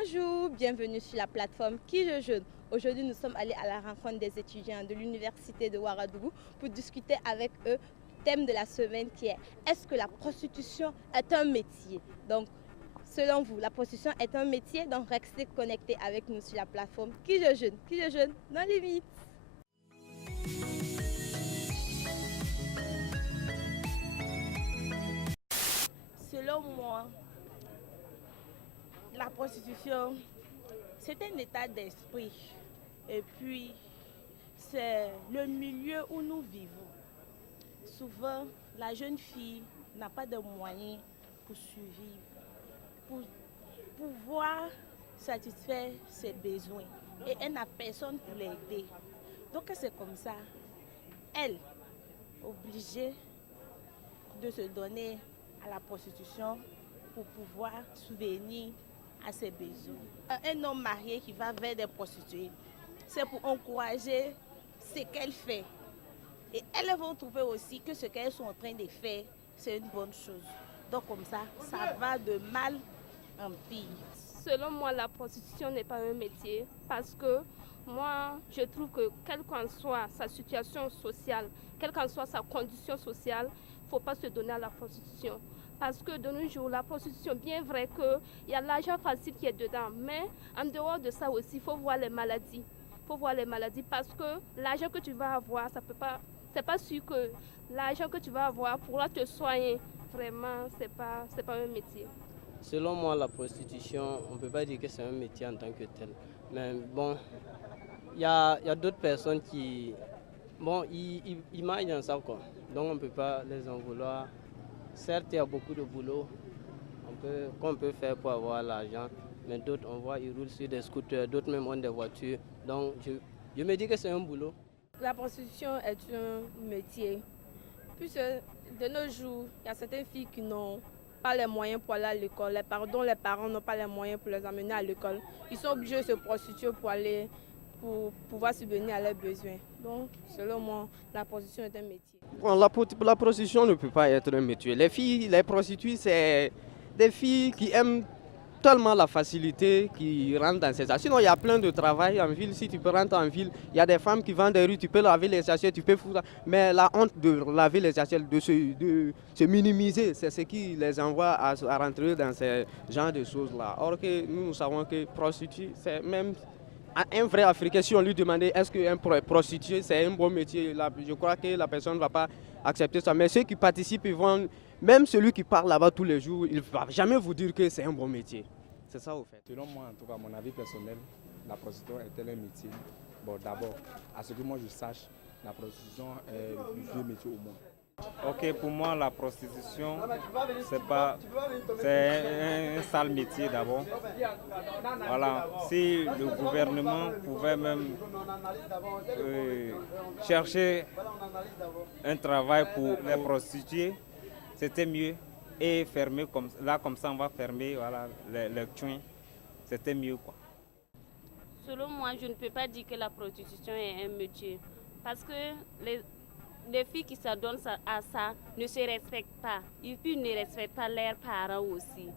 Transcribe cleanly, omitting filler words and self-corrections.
Bonjour, bienvenue sur la plateforme Qui je jeune. Aujourd'hui, nous sommes allés à la rencontre des étudiants de l'université de Ouagadougou pour discuter avec eux du thème de la semaine qui est est-ce que la prostitution est un métier? Donc, selon vous, la prostitution est un métier? Donc, restez connectés avec nous sur la plateforme Qui je jeune, non limite. Selon moi, la prostitution, c'est un état d'esprit. Et puis, c'est le milieu où nous vivons. Souvent, la jeune fille n'a pas de moyens pour survivre, pour pouvoir satisfaire ses besoins. Et elle n'a personne pour l'aider. Donc, c'est comme ça. Elle, obligée de se donner à la prostitution pour pouvoir subvenir à ses besoins. Un homme marié qui va vers des prostituées, c'est pour encourager ce qu'elle fait. Et elles vont trouver aussi que ce qu'elles sont en train de faire, c'est une bonne chose. Donc comme ça va de mal en pire. Selon moi, la prostitution n'est pas un métier parce que moi, je trouve que quelle qu'en soit sa situation sociale, quelle qu'en soit sa condition sociale, il ne faut pas se donner à la prostitution. Parce que de nos jours, la prostitution, bien vrai qu'il y a l'argent facile qui est dedans, mais en dehors de ça aussi, il faut voir les maladies. Il faut voir les maladies parce que l'argent que tu vas avoir, ça peut pas, c'est pas sûr que l'argent que tu vas avoir pourra te soigner. Vraiment, c'est pas un métier. Selon moi, la prostitution, on ne peut pas dire que c'est un métier en tant que tel. Mais bon, il y a d'autres personnes qui, bon, ils marchent dans ça, quoi. Donc on ne peut pas les en vouloir. Certes, il y a beaucoup de boulot qu'on peut faire pour avoir l'argent, mais d'autres, on voit, ils roulent sur des scooters, d'autres même ont des voitures. Donc je me dis que c'est un boulot. La prostitution est un métier. Puisque de nos jours, il y a certaines filles qui n'ont pas les moyens pour aller à l'école, dont les parents n'ont pas les moyens pour les amener à l'école. Ils sont obligés de se prostituer pour pouvoir subvenir à leurs besoins. Donc, selon moi, la prostitution est un métier. Bon, la prostitution ne peut pas être un métier. Les prostituées, c'est des filles qui aiment tellement la facilité qui rentrent dans ces assiettes. Sinon, il y a plein de travail en ville. Si tu peux rentrer en ville, il y a des femmes qui vendent des rues, tu peux laver les assiettes, tu peux foutre. Mais la honte de laver les assiettes, de se minimiser, c'est ce qui les envoie à rentrer dans ce genre de choses-là. Or que nous savons que prostituée, c'est même un vrai Africain, si on lui demandait est-ce qu'un prostitué c'est un bon métier, là, je crois que la personne ne va pas accepter ça. Mais ceux qui participent, ils vont, même celui qui parle là-bas tous les jours, il ne va jamais vous dire que c'est un bon métier. C'est ça au fait. Selon moi, en tout cas, mon avis personnel, la prostitution est-elle un métier? Bon, d'abord, à ce que moi je sache, la prostitution est le plus vieux métier au monde. Ok, pour moi, la prostitution, c'est un sale métier d'abord. Voilà, si le gouvernement pouvait même chercher un travail pour les prostituées, c'était mieux. Et fermer comme ça, on va fermer voilà, les joints, c'était mieux quoi. Selon moi, je ne peux pas dire que la prostitution est un métier parce que les filles qui s'adonnent à ça ne se respectent pas et puis ne respectent pas leurs parents aussi.